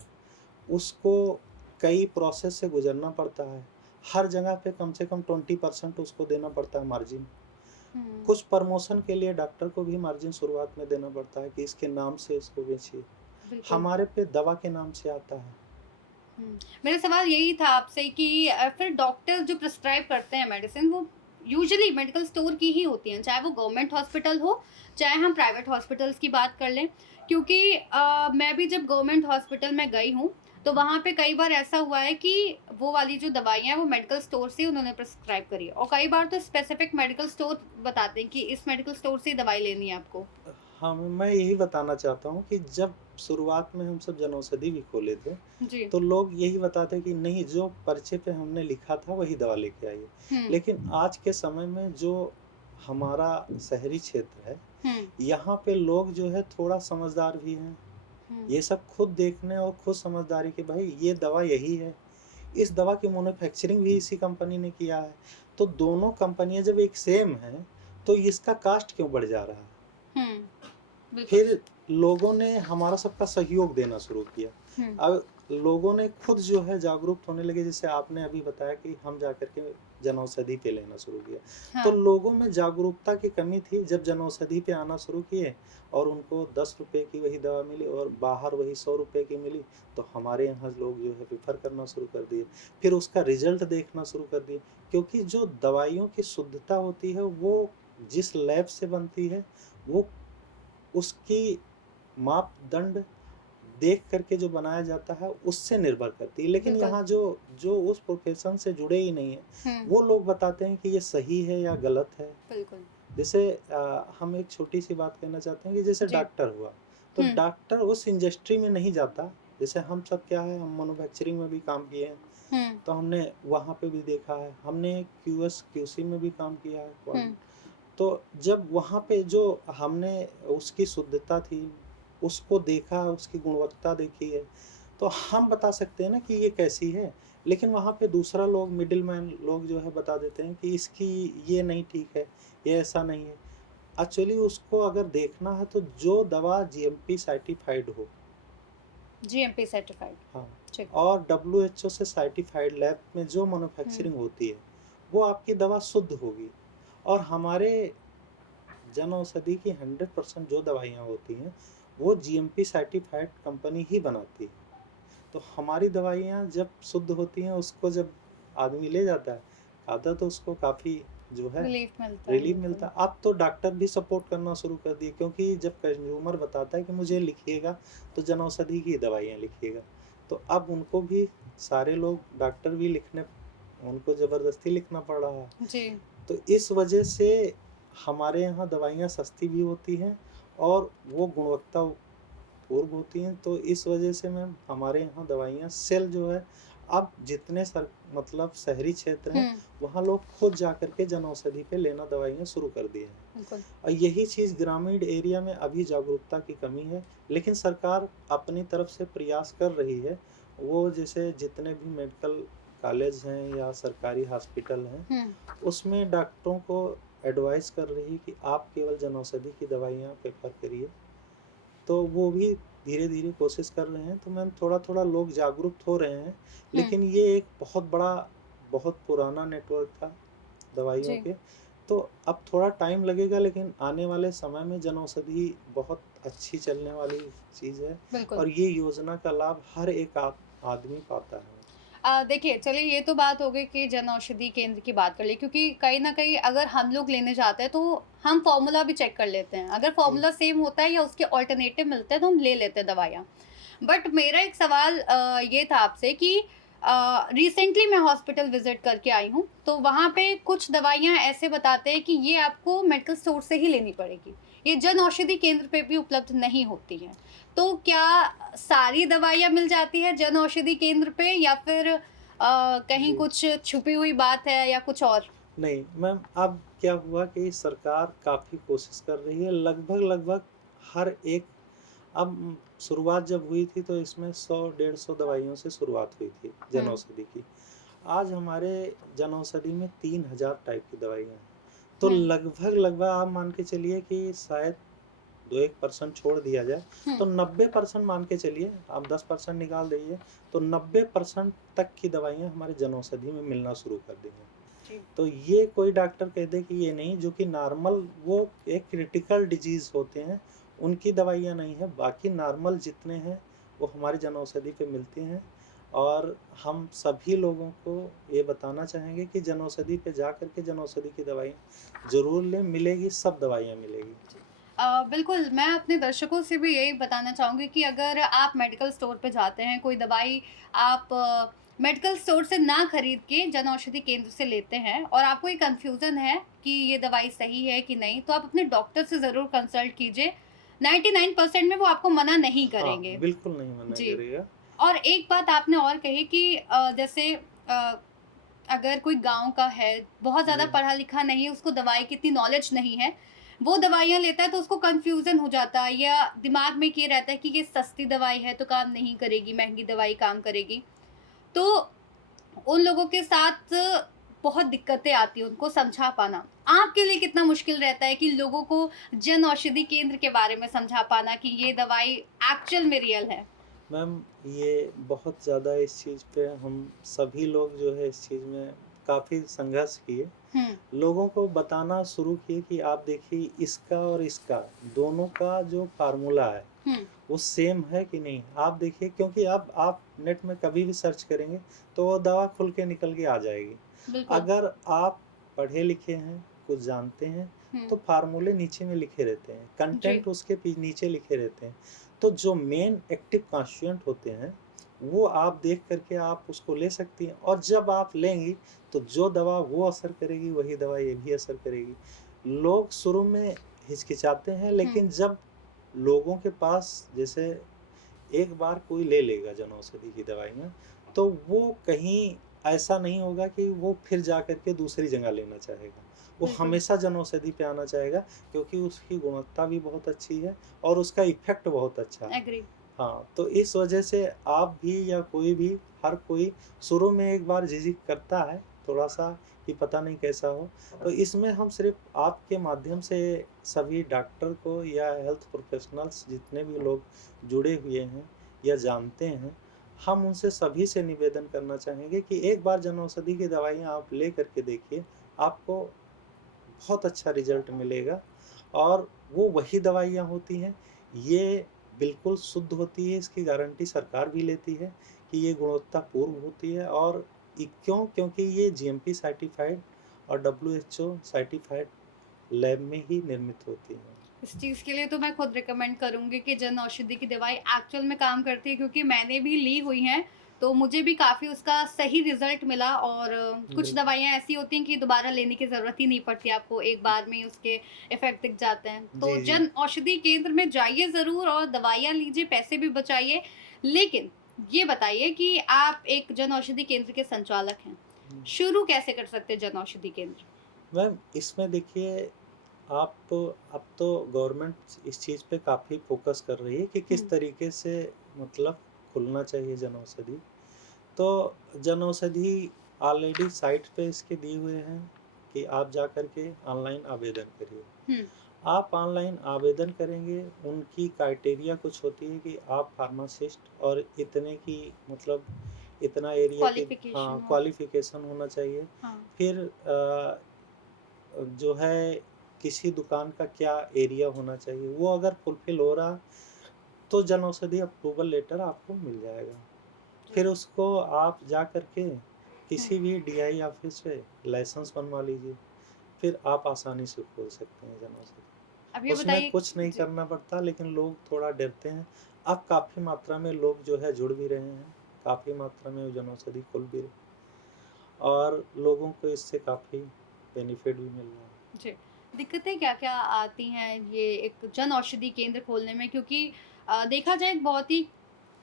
उसको कई प्रोसेस से गुजरना पड़ता है। हर जगह पे कम से कम 20% उसको देना पड़ता है मार्जिन। हुँ, कुछ प्रमोशन के लिए डॉक्टर को भी मार्जिन शुरुआत में देना पड़ता है कि इसके नाम से इसको बेचिए। बिल्कुल। हमारे पे दवा के नाम से आता है। हुँ। मेरा सवाल यही था आपसे कि फिर डॉक्टर जो प्रिस्क्राइब करते हैं मेडिसिन, वो यूजुअली मेडिकल स्टोर की ही होती हैं, चाहे वो गवर्नमेंट हॉस्पिटल हो, चाहे हम प्राइवेट हॉस्पिटल्स की बात कर लें। क्योंकि मैं भी जब गवर्नमेंट हॉस्पिटल में गई हूँ, तो वहाँ पे कई बार ऐसा हुआ है कि वो वाली जो दवाइयाँ हैं, वो मेडिकल स्टोर से उन्होंने प्रिस्क्राइब करी है, और कई बार तो स्पेसिफिक मेडिकल स्टोर बताते हैं कि इस मेडिकल स्टोर से ही दवाई लेनी है आपको। हाँ, मैं यही बताना चाहता हूँ कि जब शुरुआत में हम सब जनौषधि भी खोले थे, जी। तो लोग यही बताते कि नहीं, जो पर्चे पे हमने लिखा था वही दवा लेके आइए। हुँ, लेकिन आज के समय में जो हमारा शहरी क्षेत्र है, हुँ, यहाँ पे लोग जो है थोड़ा समझदार भी हैं। हुँ, ये सब खुद देखने और खुद समझदारी कि भाई ये दवा यही है। इस दवा की मैन्युफैक्चरिंग भी इसी कंपनी ने किया है। तो दोनों कंपनियाँ जब एक सेम हैं, तो इसका कॉस्ट क्यों बढ़ जा रहा है? हुँ, बिल्कुल। फिर लोगों ने हमारा सबका सहयोग देना शुरू किया। हुँ, अब लोगों ने खुद जो है जागरूक होने लगे, जैसे आपने अभी बताया कि हम जाकर के जनौषधि पे लेना शुरू किया। तो हाँ, लोगों में जागरूकता की कमी थी, जब जनौषधि पे आना शुरू किए और उनको ₹10 की वही दवा मिली और बाहर वही ₹100 की मिली, तो हमारे यहाँ लोग जो है प्रेफ़र करना शुरू कर दिए। फिर उसका रिज़ल्ट देखना शुरू कर दिए, क्योंकि जो दवाइयों की शुद्धता होती है, वो जिस लैब से बनती है, वो उसकी मापदंड देख कर के जो बनाया जाता है, उससे निर्भर करती है। लेकिन बिल्कुल। यहाँ जो जो उस प्रोफ़ेशन से जुड़े ही नहीं हैं, हुँ, वो लोग बताते हैं कि ये सही है या गलत है। बिल्कुल। जैसे हम एक छोटी-सी बात कहना चाहते हैं कि जैसे जी। डॉक्टर हुआ, तो हुँ, डॉक्टर उस इंडस्ट्री में नहीं जाता। जैसे हम सब क्या है, हम मैन्युफैक्चरिंग में भी काम किए हैं, हुँ, तो हमने वहाँ पे भी देखा है। हमने क्यूएस, क्यूसी में भी काम किया है, हुँ, तो जब वहाँ पे जो हमने उसकी शुद्धता थी, उसको देखा, उसकी गुणवत्ता देखी है, तो हम बता सकते हैं ना कि ये कैसी है। लेकिन वहाँ पे दूसरा लोग, मिडलमैन लोग जो है बता देते हैं कि इसकी ये नहीं ठीक है, ये ऐसा नहीं है। एक्चुअली उसको अगर देखना है तो जो दवा जीएमपी सर्टिफ़ाइड हो, जीएमपी सर्टिफाइड। हाँ, ठीक। और डब्ल्यूएचओ से सर्टिफ़ाइड लैब में जो हुँ, मैन्युफैक्चरिंग होती है, वो आपकी दवा शुद्ध होगी। और हमारे जनऔषधि की 100% जो दवाइयाँ होती हैं, वो जीएमपी सर्टिफ़ाइड कंपनी ही बनाती है। तो हमारी दवाइयाँ जब शुद्ध होती हैं, उसको जब आदमी ले जाता है, खाता है, तो उसको काफ़ी जो है रिलीफ मिलता है, रिलीफ़ बिल्कुल। मिलता है। अब तो डॉक्टर भी सपोर्ट करना शुरू कर दिए, क्योंकि जब कंज़्यूमर बताता है कि मुझे लिखिएगा, तो जनऔषधि की दवाइयाँ लिखिएगा। तो अब उनको भी सारे लोग, डॉक्टर भी लिखने, उनको ज़बरदस्ती लिखना पड़ रहा है। जी, तो इस वजह से हमारे यहाँ दवाइयाँ सस्ती भी होती हैं और वो गुणवत्ता पूर्ण होती हैं। तो इस वजह से मैम हमारे यहाँ दवाइयाँ सेल जो है, अब जितने मतलब शहरी क्षेत्र हैं, हुँ, वहाँ लोग खुद जाकर के जनऔषधि पे लेना दवाइयाँ शुरू कर दिए हैं। बिल्कुल। और यही चीज़ ग्रामीण एरिया में अभी जागरूकता की कमी है, लेकिन सरकार अपनी तरफ से प्रयास कर रही है। वो जैसे जितने भी मेडिकल कॉलेज हैं या सरकारी हॉस्पिटल हैं, हुँ, उसमें डॉक्टरों को एडवाइस कर रही है कि आप केवल जनऔषधि की दवाइयाँ प्रेफ़र करिए। तो वो भी धीरे-धीरे कोशिश कर रहे हैं, तो मैम थोड़ा-थोड़ा लोग जागरूक हो रहे हैं। हुँ, लेकिन ये एक बहुत बड़ा, बहुत पुराना नेटवर्क था दवाइयों जी, के, तो अब थोड़ा टाइम लगेगा, लेकिन आने वाले समय में जनऔषधि बहुत अच्छी चलने वाली चीज़ है बिल्कुल। और ये योजना का लाभ हर एक आदमी पाता है। देखिए, चलिए ये तो बात हो गई कि जनऔषधि केंद्र की बात कर ली, क्योंकि कहीं न कहीं अगर हम लोग लेने जाते हैं तो हम फ़ॉर्मूला भी चेक कर लेते हैं। अगर जी, फ़ॉर्मूला सेम होता है या उसके अल्टरनेटिव मिलते हैं तो हम ले लेते हैं दवाइयाँ। बट मेरा एक सवाल ये था आपसे कि रिसेंटली मैं हॉस्पिटल विज़िट करके आई हूँ, तो वहाँ पे कुछ दवाइयाँ ऐसे बताते हैं कि ये आपको मेडिकल स्टोर से ही लेनी पड़ेगी। ये जनऔषधि केंद्र पे भी उपलब्ध नहीं होती हैं। तो क्या सारी दवाइयाँ मिल जाती हैं जनऔषधि केंद्र पे, या फिर कहीं जी। कुछ छुपी हुई बात है या कुछ और? नहीं, मैम अब क्या हुआ कि सरकार काफ़ी कोशिश कर रही है, लगभग-लगभग हर एक, अब शुरुआत जब हुई थी तो इसमें 100 डेढ़ 100 दवाइयों से शुरुआत हुई थी हुँ, जनऔषधि की। आज हमारे जनऔषधि में 3000 टाइप की दवाइयाँ हैं। तो हुँ, लगभग-लगभग आप मान के चलिए कि शायद 2-1% छोड़ दिया जाए, हुँ, तो 90% मान के चलिए, आप 10% निकाल दीजिए, तो 90% तक की दवाइयाँ हमारे जनऔषधि में मिलना शुरू कर दी हैं। जी, तो ये कोई डॉक्टर कह दे कि ये नहीं, जो कि नॉर्मल, वो एक क्रिटिकल डिजीज़ होते हैं, उनकी दवाइयाँ नहीं है, बाकी नॉर्मल जितने हैं, वो हमारे जनऔषधि पे मिलती हैं। और हम सभी लोगों को ये बताना चाहेंगे कि जनऔषधि पे जाकर के जनऔषधि की दवाइयाँ ज़रूर लें, मिलेगी, सब दवाइयाँ मिलेगी। जी। बिल्कुल, मैं अपने दर्शकों से भी यही बताना चाहूँगी कि अगर आप मेडिकल स्टोर पे जाते हैं, कोई दवाई आप मेडिकल स्टोर से ना खरीद के जनऔषधि केंद्र से लेते हैं और आपको ये कन्फ्यूज़न है कि ये दवाई सही है कि नहीं, तो आप अपने डॉक्टर से ज़रूर कंसल्ट कीजिए। 99% में वो आपको मना नहीं हाँ, करेंगे। बिल्कुल नहीं मना जी। करेगा। और एक बात आपने और कही कि जैसे अगर कोई गाँव का है, बहुत ज़्यादा जी, पढ़ा-लिखा नहीं है, उसको दवाई की इतनी नॉलेज नहीं है, वो दवाइयाँ लेता है तो उसको कन्फ्यूज़न हो जाता है या दिमाग में ये रहता है कि ये सस्ती दवाई है तो काम नहीं करेगी, महँगी दवाई काम करेगी। तो उन लोगों के साथ बहुत दिक्कतें आती हैं उनको समझा पाना। आपके लिए कितना मुश्किल रहता है कि लोगों को जन औषधि केंद्र के बारे में समझा पाना कि ये दवाई एक्चुअल में रियल है? मैम ये बहुत ज़्यादा इस चीज़ पे हम सभी लोग जो है इस चीज़ में काफ़ी संघर्ष किए। हुँ, लोगों को बताना शुरू किए कि आप देखिए इसका और इसका दोनों का जो फ़ॉर्मूला है, हुँ, वो सेम है कि नहीं? आप देखिए क्योंकि अब आप नेट में कभी भी सर्च करेंगे, तो वो दवा खुल के निकल के आ जाएगी। बिल्कुल। अगर आप पढ़े-लिखे हैं, कुछ जानते हैं, तो हुँ, फ़ॉर्मूले नीचे में लिखे रहते हैं, जी, कंटेंट उसके नीचे लिखे रहते हैं। तो जो मेन एक्टिव कॉन्स्टिट्यूएंट होते हैं, वो आप देख कर के आप उसको ले सकती हैं और जब आप लेंगी, तो जो दवा वो असर करेगी, वही दवा ये भी असर करेगी। लोग शुरू में हिचकिचाते हैं, हुँ, लेकिन जब लोगों के पास जैसे एक बार कोई ले लेगा जनऔषधि की दवाइयाँ, तो वो कहीं ऐसा नहीं होगा कि वो फिर जा कर के दूसरी जगह लेना चाहेगा। वो बिल्कुल, हमेशा जनऔषधि पे आना चाहेगा क्योंकि उसकी गुणवत्ता भी बहुत अच्छी है और उसका इफ़ेक्ट बहुत अच्छा है। एग्री। हाँ, तो इस वजह से आप भी या कोई भी हर कोई शुरू में एक बार झिझक करता है, थोड़ा-सा कि पता नहीं कैसा हो। तो इसमें हम सिर्फ़ आपके माध्यम से सभी डॉक्टर को या हेल्थ प्रोफ़ेशनल्स जितने भी लोग जुड़े हुए हैं या जानते हैं, हम उनसे सभी से निवेदन करना चाहेंगे कि एक बार जनऔषधि की दवाइयाँ आप ले कर के देखिए, आपको बहुत अच्छा रिज़ल्ट मिलेगा और वो वही दवाइयाँ होती हैं, ये बिल्कुल शुद्ध होती है, इसकी गारंटी सरकार भी लेती है कि ये गुणवत्तापूर्ण होती है और क्यों? क्योंकि ये जीएमपी सर्टिफ़ाइड और डब्ल्यूएचओ सर्टिफ़ाइड लैब में ही निर्मित होती हैं। इस चीज़ के लिए तो मैं खुद रिकमेंड करूँगी कि जन औषधि की दवाई एक्चुअल में काम करती है क्योंकि मैंने भी ली हुई हैं, तो मुझे भी काफ़ी उसका सही रिज़ल्ट मिला और कुछ बिल्कुल। दवाइयाँ ऐसी होती हैं कि दोबारा लेने की ज़रूरत ही नहीं पड़ती आपको, एक बार में ही उसके इफ़ेक्ट दिख जाते हैं। तो जी, जी। जन औषधि केंद्र में जाइए ज़रूर और दवाइयाँ लीजिए, पैसे भी बचाइए। लेकिन ये बताइए कि आप एक जन औषधि केंद्र के संचालक हैं, हुँ। शुरू कैसे कर सकते हैं जन औषधि केंद्र? मैम इसमें देखिए आप अब तो गवर्नमेंट इस चीज़ पे काफ़ी फ़ोकस कर रही है कि किस हुँ, तरीके से मतलब खुलना चाहिए जनऔषधि। तो जनऔषधि ऑलरेडी साइट पे इसके दिए हुए हैं कि आप जा कर के ऑनलाइन आवेदन करिए। हुँ, आप ऑनलाइन आवेदन करेंगे, उनकी क्राइटेरिया कुछ होती है कि आप फार्मासिस्ट और इतने की मतलब इतना एरिया की हाँ, क्वालिफ़िकेशन हो क्वालिफ़िकेशन होना चाहिए। हाँ, फिर जो है किसी दुकान का क्या एरिया होना चाहिए, वो अगर फुलफ़िल हो रहा, तो जनऔषधि अप्रूवल लेटर आपको मिल जाएगा। जी, फिर उसको आप जा कर के हुँ। किसी भी डीआई ऑफ़िस से लाइसेंस बनवा लीजिए, फिर आप आसानी से खोल सकते हैं जनऔषधि। अब ये उसमें बताइए कुछ नहीं जी, करना पड़ता लेकिन लोग थोड़ा डरते हैं। अब काफ़ी मात्रा में लोग जो है जुड़ भी रहे हैं, काफ़ी मात्रा में जनऔषधि खुल भी रही और लोगों को इससे काफ़ी बेनिफिट भी मिल रहा है। जी। दिक्कतें क्या-क्या आती हैं ये एक जन औषधि केंद्र खोलने में? क्योंकि देखा जाए एक बहुत ही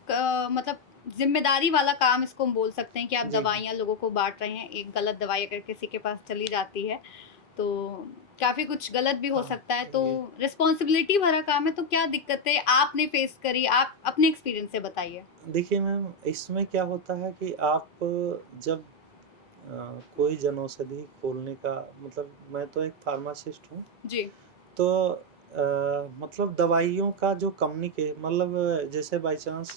मतलब ज़िम्मेदारी वाला काम इसको हम बोल सकते हैं कि आप जी, जी। दवाइयाँ लोगों को बाँट रहे हैं। एक गलत दवाई अगर किसी के पास चली जाती है, तो काफ़ी कुछ गलत भी हो हाँ, सकता है। तो ये रिस्पॉन्सिबिलिटी भरा काम है, तो क्या दिक्कतें आपने फेस करी? आप अपने एक्सपीरियंस से बताइए। देखिए मैम इसमें क्या होता है कि आप जब कोई जनऔषधि खोलने का मतलब मैं तो एक फार्मासिस्ट हूँ, जी। तो मतलब दवाइयों का जो मतलब जैसे बाय चांस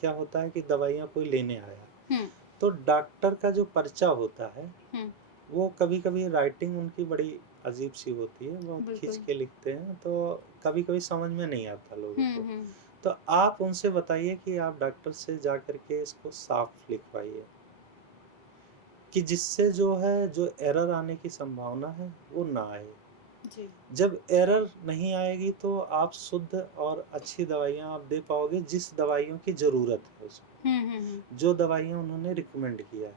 क्या होता है कि दवाइयाँ कोई लेने आया, हुँ, तो डॉक्टर का जो पर्चा होता है, हुँ, वो कभी-कभी राइटिंग उनकी बड़ी अजीब-सी होती है, बहुत खींच बिल्कुल। के लिखते हैं, तो कभी-कभी समझ में नहीं आता लोगों हुँ, को। हुँ। तो आप उनसे बताइए कि आप डॉक्टर से जा कर के इसको साफ लिखवाइए, कि जिससे जो है, जो एरर आने की संभावना है, वो ना आए। जी। जब एरर नहीं आएगी तो आप शुद्ध और अच्छी दवाइयाँ आप दे पाओगे, जिस दवाइयों की ज़रूरत है उसको, हुँ, हुँ, हुँ। जो दवाइयाँ उन्होंने रिकमेंड किया है।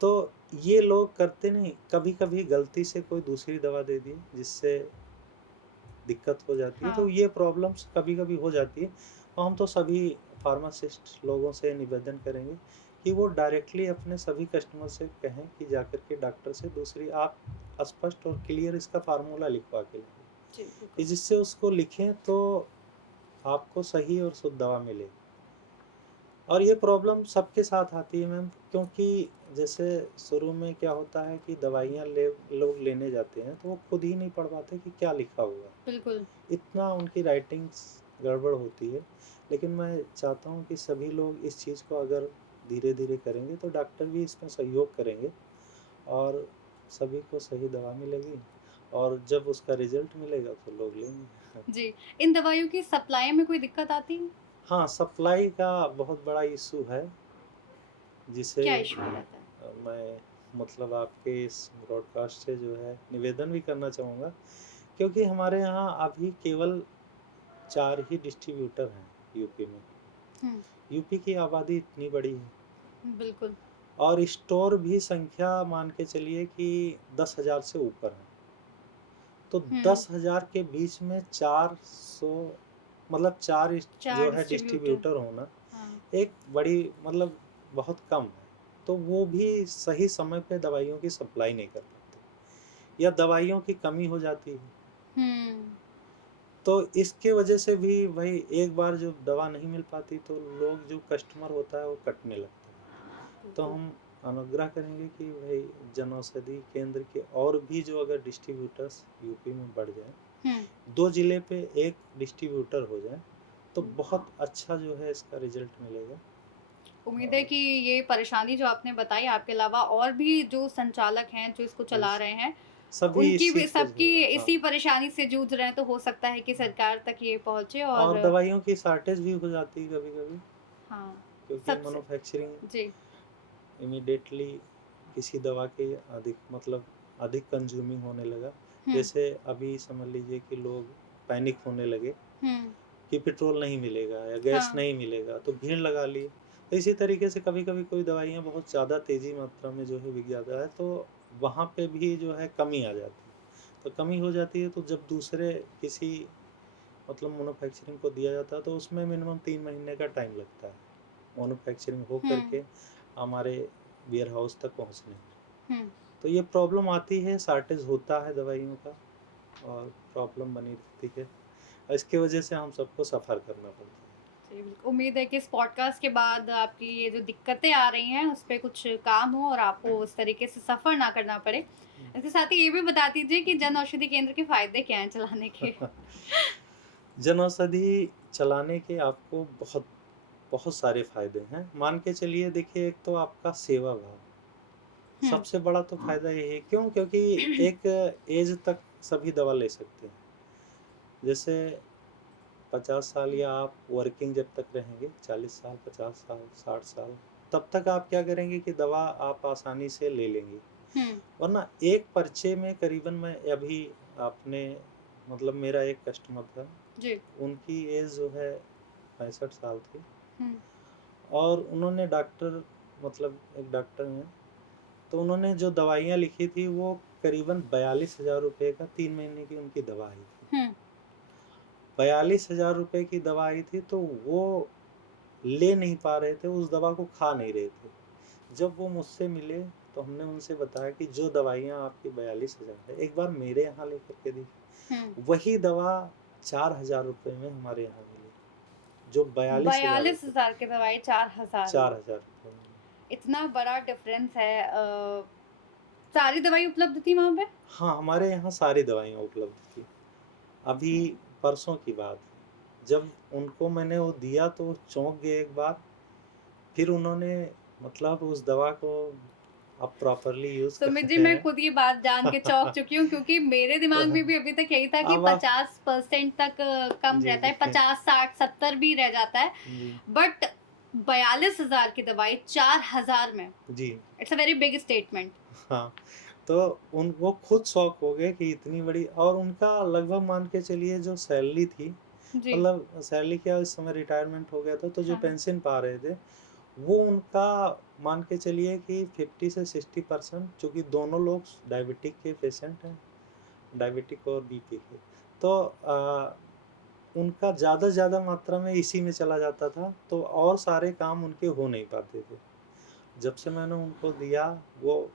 तो ये लोग करते नहीं, कभी-कभी गलती से कोई दूसरी दवा दे दी, जिससे दिक्कत हो जाती है। तो हाँ, ये प्रॉब्लम्स कभी-कभी हो जाती है। और हम तो सभी फार्मासिस्ट लोगों से निवेदन करेंगे कि वो डायरेक्टली अपने सभी कस्टमर से कहें कि जाकर के डॉक्टर से दूसरी आप स्पष्ट और क्लियर इसका फ़ॉर्मूला लिखवा के लाएँ, जी, कि बिल्कुल। जिससे उसको लिखें तो आपको सही और शुद्ध दवा मिलेगी। और ये प्रॉब्लम सबके साथ आती है मैम, क्योंकि जैसे शुरू में क्या होता है कि दवाइयाँ ले लोग लेने जाते हैं तो वो खुद ही नहीं पढ़ पाते कि क्या लिखा हुआ है। बिल्कुल। इतना उनकी राइटिंग्स गड़बड़ होती है। लेकिन मैं चाहता हूँ कि सभी लोग इस चीज़ को अगर धीरे-धीरे करेंगे तो डॉक्टर भी इसमें सहयोग करेंगे और सभी को सही दवा मिलेगी और जब उसका रिज़ल्ट मिलेगा तो लोग लेंगे। जी, इन दवाइयों की सप्लाई में कोई दिक्कत आती है? हाँ, सप्लाई का बहुत बड़ा इश्यू है, जिसे क्या इश्यू आ जाता है? मैं मतलब आपके इस ब्रॉडकास्ट से जो है निवेदन भी करना चाहूँगा, क्योंकि हमारे यहाँ अभी केवल 4 ही डिस्ट्रीब्यूटर हैं यूपी में। हुँ, यूपी की आबादी इतनी बड़ी है बिल्कुल। और स्टोर भी संख्या मान के चलिए कि 10,000 से ऊपर है। तो हुँ, 10,000 के बीच में 400 मतलब 4 4 जो है डिस्ट्रीब्यूटर। डिस्ट्रीब्यूटर होना हाँ, एक बड़ी मतलब बहुत कम है। तो वो भी सही समय पे दवाइयों की सप्लाई नहीं कर पाते या दवाइयों की कमी हो जाती है। हुँ, तो इसके वजह से भी भाई एक बार जब दवा नहीं मिल पाती तो लोग जो कस्टमर होता है वो कटने लगता है। तो बिल्कुल। हम अनुग्रह करेंगे कि भाई जनौषधि केंद्र के और भी जो अगर डिस्ट्रीब्यूटर्स यूपी में बढ़ जाएँ, हुँ, 2 जिले पे 1 डिस्ट्रीब्यूटर हो जाए, तो हुँ। बहुत अच्छा जो है इसका रिज़ल्ट मिलेगा। उम्मीद है और कि ये परेशानी जो आपने बताई आपके अलावा और भी जो संचालक हैं, जो इसको ये चला रहे हैं, सभी उनकी इस भी चीज़ से सबकी झेल रहे हैं। हाँ, इसी परेशानी से जूझ रहे हैं, तो हो सकता है कि हाँ। सरकार तक ये पहुँचे और और दवाइयों की शॉर्टेज भी हो जाती है कभी-कभी, हाँ, क्योंकि सबसे मैन्युफैक्चरिंग जी। इमीडिएटली किसी दवा के अधिक मतलब अधिक कंज्यूमिंग होने लगा। हुँ, जैसे अभी समझ लीजिए कि लोग पैनिक होने लगे हुँ, कि पेट्रोल नहीं मिलेगा या गैस हाँ, नहीं मिलेगा, तो भीड़ लगा लिए। तो इसी तरीके से कभी-कभी कोई दवाइयाँ बहुत ज़्यादा तेज़ी मात्रा में जो है बिक जाता है, तो वहाँ पे भी जो है कमी आ जाती है। तो कमी हो जाती है तो जब दूसरे किसी मतलब मैन्युफैक्चरिंग को दिया जाता है तो उसमें मिनिमम 3 महीने का टाइम लगता है, मैन्युफैक्चरिंग हो हुँ, करके हमारे वेयरहाउस तक पहुँचने में। हुँ। तो ये प्रॉब्लम आती है, शॉर्टेज होता है दवाइयों का और प्रॉब्लम बनी रहती है। इसकी वजह से हम सबको सफ़र करना पड़ता है। जी, बिल्कुल। उम्मीद है कि इस पॉडकास्ट के बाद आपकी ये जो दिक्कतें आ रही हैं, उस पे कुछ काम हो और आपको उस तरीके से सफ़र ना करना पड़े। हुँ। इसके साथ ही ये भी बता दीजिए कि जन औषधि केंद्र के फ़ायदे क्या हैं चलाने के? जनऔषधि चलाने के आपको बहुत बहुत सारे फ़ायदे हैं। मान के चलिए देखिए एक तो आपका सेवा भाव, हुँ। सबसे बड़ा तो फ़ायदा ये है क्यों? क्योंकि एक ऐज तक सभी दवा ले सकते हैं। जैसे 50 साल या आप वर्किंग जब तक रहेंगे 40 साल, 50 साल, 60 साल, तब तक आप क्या करेंगे कि दवा आप आसानी से ले लेंगे। हुँ, वरना एक पर्चे में करीबन मैं अभी आपने मतलब मेरा एक कस्टमर था, जी। उनकी एज जो है 65 साल थी हुँ, और उन्होंने डॉक्टर मतलब एक डॉक्टर हैं, तो उन्होंने जो दवाइयाँ लिखी थी वो करीबन 42,000 रुपए का 3 महीने की उनकी दवा आई थी। हुँ, 42,000 रुपए की दवा आई थी तो वो ले नहीं पा रहे थे, उस दवा को खा नहीं रहे थे। जब वो मुझसे मिले तो हमने उनसे बताया कि जो दवाइयाँ आपकी 42,000 है, एक बार मेरे यहाँ लेकर के हुँ। देखिए। वही दवा 4,000 रुपए में हमारे यहाँ मिली, जो 42,000 रुपए 42,000 की दवाई 4,000 में। 4,000 रुपए में मिली। इतना बड़ा डिफ़रेंस है सारी दवाई उपलब्ध थी वहाँ पे? हाँ, हमारे यहाँ सारी दवाइयाँ उपलब्ध थी। अभी हुँ। परसों की बात है, जब उनको मैंने वो दिया तो वो चौंक गए एक बार, फिर उन्होंने मतलब उस दवा को अब प्रॉपर्ली यूज़ सुमित कर जी, रहे मैं हैं। खुद ये बात जान के चौंक चुकी हूँ क्योंकि मेरे तो दिमाग में भी अभी तक यही था कि अब आप 50% तक कम जी, रहता जी। है, 50, 60, 70 भी रह जाता है। जी, बट 42,000 की दवाई 4,000 में, जी। It's a very big statement. हाँ, तो उन वो खुद शॉक हो गए कि इतनी बड़ी और उनका लगभग मान के चलिए जो सैलरी थी, जी। मतलब सैलरी क्या उस समय रिटायरमेंट हो गया था, तो जो हाँ, हाँ। पेंशन पा रहे थे, वो उनका मान के चलिए कि 50 से 60% चूँकि दोनों लोग डायबिटिक के पेशेंट हैं, डायबिटिक और बीपी के। तो उनका ज़्यादा से ज़्यादा मात्रा में इसी में चला जाता था, तो और सारे काम उनके हो नहीं पाते थे। जब से मैंने उनको दिया, वो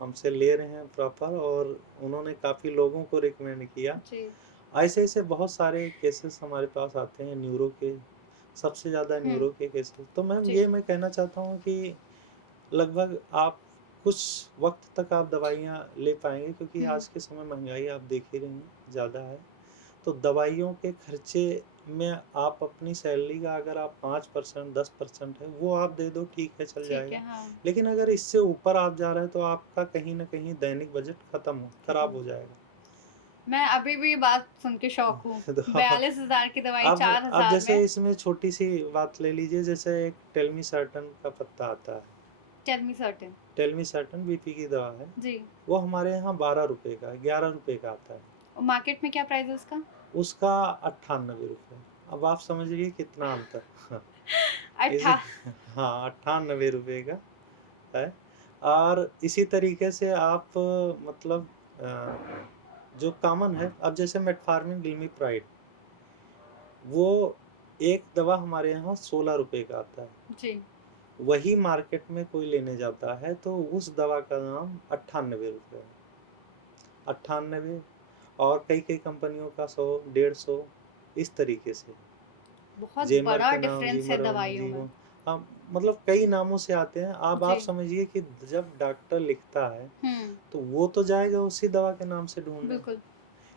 हमसे ले रहे हैं प्रॉपर, और उन्होंने काफ़ी लोगों को रिकमेंड किया। जी। ऐसे-ऐसे बहुत सारे केसेस हमारे पास आते हैं न्यूरो के, सबसे ज़्यादा हुँ, न्यूरो के केसेस। तो मैम जी, ये मैं कहना चाहता हूँ कि लगभग आप कुछ वक़्त तक आप दवाइयाँ ले पाएँगे, क्योंकि हुँ, आज के समय महँगाई आप देख ही रही हैं, ज़्यादा है। तो दवाइयों के खर्चे में आप अपनी सैलरी का अगर आप 5% 10% है, वो आप दे दो, ठीक है, चल ठीक जाएगा। है, हाँ, लेकिन अगर इससे ऊपर आप जा रहे हैं, तो आपका कहीं न कहीं दैनिक बजट खत्म खराब हो जाएगा। मैं अभी भी बात सुन के शॉक हूँ। तो 42,000 की दवाई अब 4,000 जैसे में। इसमें छोटी-सी बात ले लीजिए, जैसे एक टेल्मिसर्टन का पत्ता आता है। Tell me certain. Telmisartan BP की दवा है। जी, वो हमारे यहाँ ₹12 का, ₹11 का आता है। और मार्केट में क्या प्राइस है उसका? उसका ₹98। अब आप समझिए कितना अंतर। इसे अट्ठा हाँ, ₹98 का है। और इसी तरीके से आप मतलब जो कॉमन है, अब जैसे मेटफॉर्मिन, ग्लिमिप्राइड, वो एक दवा हमारे यहाँ ₹16 का आता है। जी, वही मार्केट में कोई लेने जाता है, तो उस दवा का दाम ₹98 है। 98, और कई-कई कंपनियों का 100, 150, इस तरीके से। बहुत जेमर बड़ा के नाम, डिफरेंस है जीमर दवाइयों में। जीवो हाँ, मतलब कई नामों से आते हैं। अब आप जी, समझिए कि जब डॉक्टर लिखता है, हुँ, तो वो तो जाएगा उसी दवा के नाम से ढूँढने। बिल्कुल,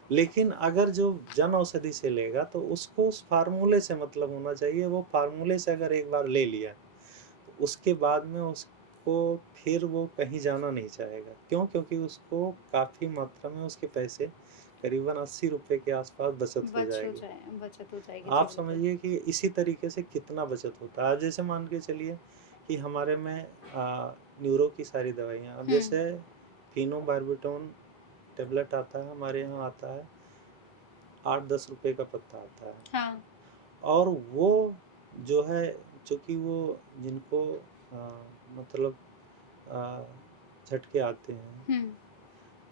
लेकिन अगर जो जन औषधि से लेगा, तो उसको उस फ़ॉर्मूले से मतलब होना चाहिए। वो फ़ॉर्मूले से अगर एक बार ले लिया, तो उसके बाद में उसको फिर वो कहीं जाना नहीं चाहेगा। क्यों? क्योंकि उसको काफ़ी मात्रा में उसके पैसे करीबन ₹80 के आस-पास बचत हो जाएगी। बचत हो जाएगी, जी आप बिल्कुल। समझिए कि इसी तरीके से कितना बचत होता है। जैसे मान के चलिए कि हमारे में न्यूरो की सारी दवाइयाँ, अब हुँ, जैसे फ़ीनोबार्बिटॉन टैबलेट आता है, हमारे यहाँ आता है, ₹8-10 का पत्ता आता है। हाँ, और वो जो है, चूँकि वो जिनको मतलब अ, झटके आते हैं, हुँ,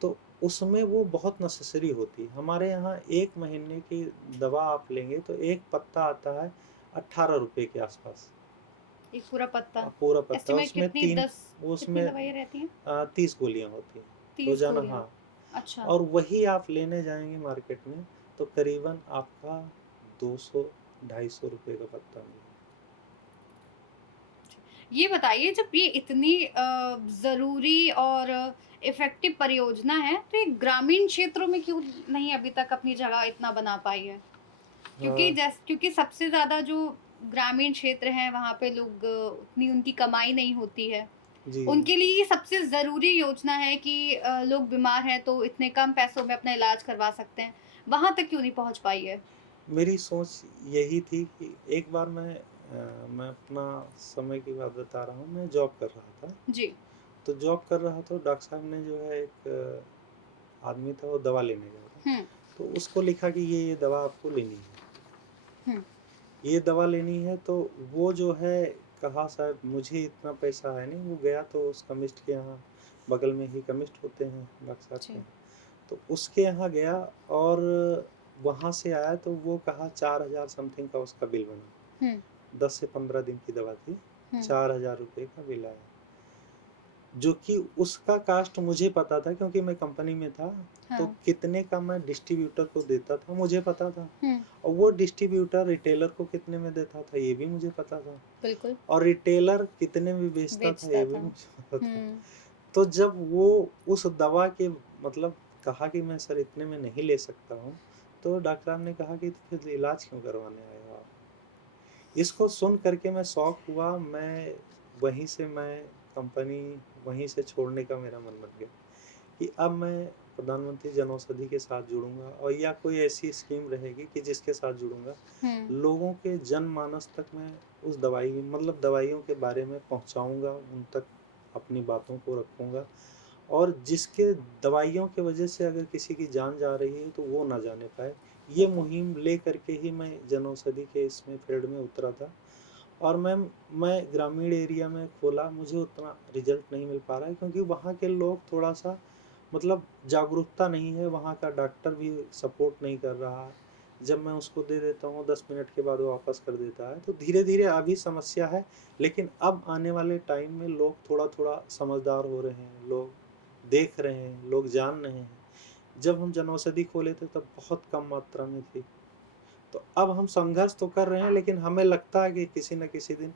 तो उसमें वो बहुत नेसेसरी होती है। हमारे यहाँ 1 महीने की दवा आप लेंगे, तो एक पत्ता आता है ₹18 के आस-पास। एक पूरा पत्ता। पूरा पत्ता, एस्टिमेट उसमें कितनी 3, 10 कितनी उसमें दवाइयाँ रहती हैं? 30 गोलियाँ होती हैं, 30 रोज़ाना, गोलियाँ। हाँ। अच्छा, और वही आप लेने जाएँगे मार्केट में, तो करीबन आपका 200 ₹250 का पत्ता मिलेगा। ये बताइए जब ये इतनी ज़रूरी और इफ़ेक्टिव परियोजना है, तो ये ग्रामीण क्षेत्रों में क्यों नहीं अभी तक अपनी जगह इतना बना पाई है? हाँ, क्योंकि सबसे ज़्यादा जो ग्रामीण क्षेत्र हैं, वहाँ पे लोग उतनी उनकी कमाई नहीं होती है। जी। उनके लिए ये सबसे ज़रूरी योजना है कि लोग बीमार हैं तो इतने कम पैसों में अपना इलाज करवा सकते हैं। वहाँ तक क्यों नहीं पहुँच पाई है? मेरी सोच यही थी कि एक बार मैं अपना समय की बात बता रहा हूँ, मैं जॉब कर रहा था। जी। तो जॉब कर रहा था, डॉक्टर साहब ने जो है, एक आदमी था, वो दवा लेने गया था। हुँ, तो उसको लिखा कि ये दवा आपको लेनी है। हुँ, ये दवा लेनी है, तो वो जो है, कहा साहब मुझे इतना पैसा है नहीं। वो गया तो उस केमिस्ट के यहाँ, बगल में ही केमिस्ट होते हैं डॉक्टर साहब के जी। यहाँ। तो उसके यहाँ गया, और वहाँ से आया, तो वो कहा 4000 समथिंग का उसका बिल बना। हुँ, 10 से 15 दिन की दवा थी, हुँ, ₹4000 का बिल आया। जो कि उसका कॉस्ट मुझे पता था, क्योंकि मैं कंपनी में था, तो हाँ, कितने का मैं डिस्ट्रीब्यूटर को देता था, मुझे पता था। हुँ, और वो डिस्ट्रीब्यूटर रिटेलर को कितने में देता था, ये भी मुझे पता था। बिल्कुल, और रिटेलर कितने में बेचता था, बेचता ये भी था। मुझे पता था। हुँ, तो जब वो उस दवा के मतलब कहा कि मैं सर इतने में नहीं ले सकता हूँ, तो डॉक्टर साहब ने कहा कि तो फिर इलाज क्यों करवाने आए हो आप? इसको सुन कर के मैं शॉक हुआ। मैं कंपनी वहीं से छोड़ने का मेरा मन बन गया कि अब मैं प्रधानमंत्री जनऔषधि के साथ जुड़ूँगा, और या कोई ऐसी स्कीम रहेगी कि जिसके साथ जुड़ूँगा, हुँ, लोगों के जनमानस तक मैं उस दवाई मतलब दवाइयों के बारे में पहुँचाऊँगा, उन तक अपनी बातों को रखूँगा, और जिसके दवाइयों की वजह से अगर किसी की जान जा रही है, तो वो ना जाने पाए। ये बिल्कुल। मुहिम ले करके ही मैं जनऔषधि के इसमें फ़ील्ड में उतरा था। और मैं ग्रामीण एरिया में खोला, मुझे उतना रिज़ल्ट नहीं मिल पा रहा है, क्योंकि वहाँ के लोग थोड़ा-सा मतलब जागरूकता नहीं है, वहाँ का डॉक्टर भी सपोर्ट नहीं कर रहा है। जब मैं उसको दे देता हूँ 10 मिनट के बाद वो वापस कर देता है। तो धीरे-धीरे अभी समस्या है, लेकिन अब आने वाले टाइम में लोग थोड़ा-थोड़ा समझदार हो रहे हैं, लोग देख रहे हैं, लोग जान रहे हैं। जब हम जनऔषधि खोले थे तब बहुत कम मात्रा में थी। तो अब हम संघर्ष तो कर रहे हैं, लेकिन हमें लगता है कि किसी न किसी दिन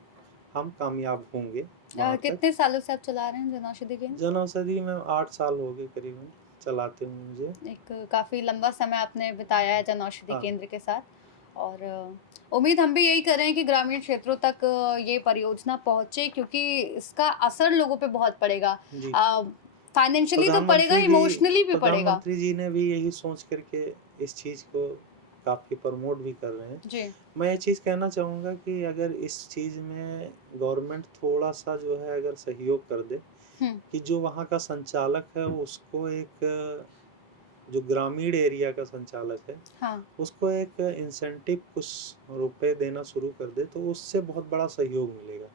हम कामयाब होंगे वहाँ तक। कितने सालों से आप चला रहे हैं जनऔषधि केंद्र? जनऔषधि में 8 साल हो गए करीबन चलाते हुए मुझे। एक काफ़ी लंबा समय आपने बिताया है जनऔषधि हाँ, केंद्र के साथ और उम्मीद हम भी यही कर रहे हैं कि ग्रामीण क्षेत्रों तक ये परियोजना पहुँचे क्योंकि इसका असर लोगों पे बहुत पड़ेगा। जी। फाइनेंशियली तो पड़ेगा, इमोशनली भी पड़ेगा। प्रधानमंत्री जी ने भी यही सोच करके इस चीज़ को काफ़ी प्रमोट भी कर रहे हैं। जी। मैं ये चीज़ कहना चाहूँगा कि अगर इस चीज़ में गवर्नमेंट थोड़ा-सा जो है अगर सहयोग कर दे, हुँ, कि जो वहाँ का संचालक है उसको एक, जो ग्रामीण एरिया का संचालक है, हाँ। उसको एक इंसेंटिव कुछ रुपए देना शुरू कर दे, तो उससे बहुत बड़ा सहयोग मिलेगा।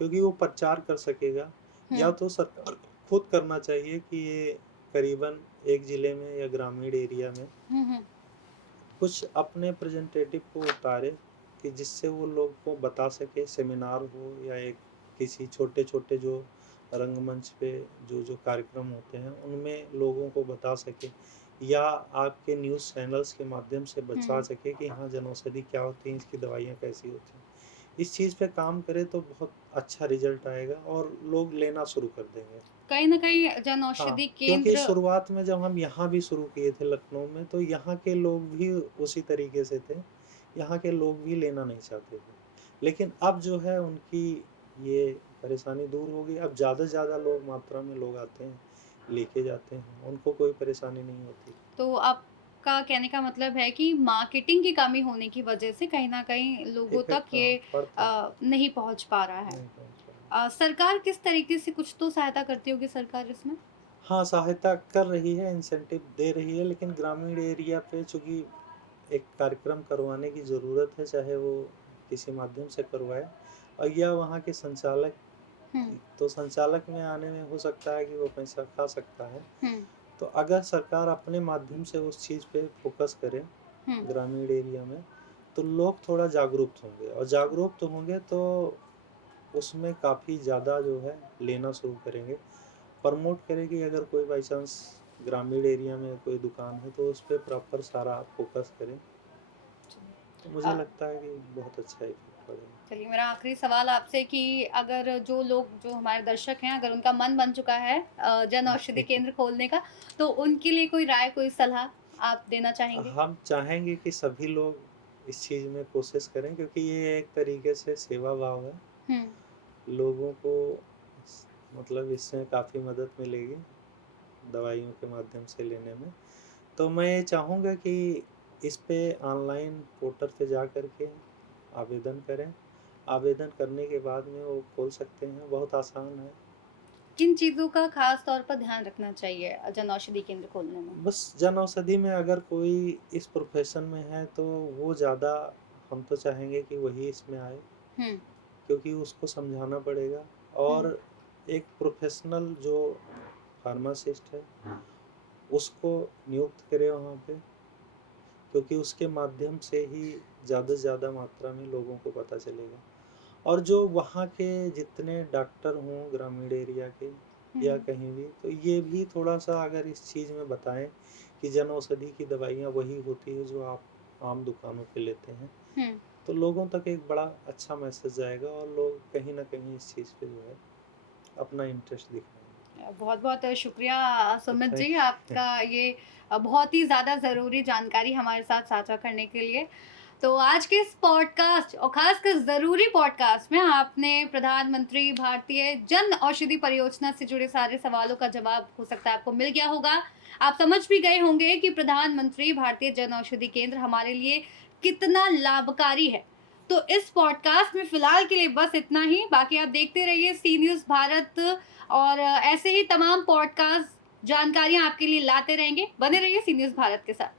क्योंकि वो प्रचार कर सकेगा, या हुँ, तो सरकार को खुद करना चाहिए कि ये करीबन एक ज़िले में या ग्रामीण एरिया में हुँ, हुँ, कुछ अपने रिप्रेजेंटेटिव को उतारे, कि जिससे वो लोग को बता सके, सेमिनार हो या एक किसी छोटे-छोटे जो रंगमंच पे जो कार्यक्रम होते हैं, उनमें लोगों को बता सके, या आपके न्यूज़ चैनल्स के माध्यम से बता हुँ। सके कि हाँ, जनऔषधि क्या होती है, इसकी दवाइयाँ कैसी होती हैं। इस चीज़ पे काम करे तो बहुत अच्छा रिज़ल्ट आएगा और लोग लेना शुरू कर देंगे। कहीं न कहीं हाँ, जनऔषधि क्योंकि केंद्र। शुरुआत में जब हम यहाँ भी शुरू किए थे लखनऊ में, तो यहाँ के लोग भी उसी तरीके से थे। यहाँ के लोग भी लेना नहीं चाहते थे। लेकिन अब जो है उनकी ये परेशानी दूर हो गई। अब ज़्यादा से ज़्यादा लोग मात्रा में लोग आते हैं, लेके जाते हैं। उनको कोई परेशानी नहीं होती। तो आपका कहने का मतलब है कि मार्केटिंग की कमी होने की वजह से कहीं न कहीं लोगों तक इफ़ेक्ट हाँ, ये पड़ता है। नहीं पहुँच पा रहा है। नहीं पहुँच रहा है। सरकार किस तरीके से कुछ तो सहायता करती होगी सरकार इसमें? हाँ, सहायता कर रही है, इंसेंटिव दे रही है, लेकिन ग्रामीण एरिया पे चूँकि एक कार्यक्रम करवाने की ज़रूरत है, चाहे वो किसी माध्यम से करवाए, और या वहाँ के संचालक, हुँ, तो संचालक में आने में हो सकता है कि वो पैसा खा सकता है। हुँ, तो अगर सरकार अपने माध्यम से उस चीज़ पे फ़ोकस करे हुँ। ग्रामीण एरिया में, तो लोग थोड़ा जागरूक होंगे, और जागरूक होंगे तो उसमें काफ़ी ज़्यादा जो है लेना शुरू करेंगे। प्रमोट करें कि अगर कोई बाई चांस ग्रामीण एरिया में कोई दुकान है, तो उस पे प्रॉपर सारा फ़ोकस करें। तो मुझे अ, लगता है कि बहुत अच्छा इफ़ेक्ट पड़ेगा। चलिए मेरा आखिरी सवाल आपसे कि अगर जो लोग जो हमारे दर्शक हैं, अगर उनका मन बन चुका है जन औषधि केंद्र खोलने का, तो उनके लिए कोई राय, कोई सलाह आप देना चाहेंगे? हम चाहेंगे कि सभी लोग इस चीज़ में कोशिश करें, क्योंकि ये एक तरीके से सेवा भाव है। हुँ, लोगों को मतलब इससे काफ़ी मदद मिलेगी दवाइयों के माध्यम से लेने में। तो मैं ये चाहूँगा कि इस पे ऑनलाइन पोर्टल पे जा कर के आवेदन करें। आवेदन करने के बाद में वो खोल सकते हैं, बहुत आसान है। किन चीज़ों का ख़ास तौर पर ध्यान रखना चाहिए जन औषधि केंद्र खोलने में? बस जनऔषधि में अगर कोई इस प्रोफ़ेशन में है, तो वो ज़्यादा, हम तो चाहेंगे कि वही इसमें आए, हुँ, क्योंकि उसको समझाना पड़ेगा, हुँ, और एक प्रोफ़ेशनल जो फार्मासिस्ट है, उसको नियुक्त करें वहाँ पे, क्योंकि उसके माध्यम से ही ज़्यादा से ज़्यादा मात्रा में लोगों को पता चलेगा। और जो वहाँ के जितने डॉक्टर हों ग्रामीण एरिया के या हुँ, कहीं भी, तो ये भी थोड़ा-सा अगर इस चीज़ में बताएँ कि जनऔषधि की दवाइयाँ वही होती है जो आप आम दुकानों पे लेते हैं, हुँ। तो लोगों तक एक बड़ा अच्छा मैसेज जाएगा, और लोग कहीं न कहीं इस चीज़ पे जो है अपना इंटरेस्ट दिखाएँगे। बहुत-बहुत शुक्रिया तो सुमित जी, थैंक आपका ये बहुत ही ज़्यादा ज़रूरी जानकारी हमारे साथ साझा करने के लिए। तो आज के इस पॉडकास्ट और ख़ासकर ज़रूरी पॉडकास्ट में आपने प्रधानमंत्री भारतीय जन औषधि परियोजना से जुड़े सारे सवालों का जवाब हो सकता है आपको मिल गया होगा। आप समझ भी गए होंगे कि प्रधानमंत्री भारतीय जन औषधि केंद्र हमारे लिए कितना लाभकारी है। तो इस पॉडकास्ट में फ़िलहाल के लिए बस इतना ही, बाकी आप देखते रहिए सी न्यूज़ भारत और ऐसे ही तमाम पॉडकास्ट जानकारियाँ आपके लिए लाते रहेंगे। बने रहिए सी न्यूज़ भारत के साथ।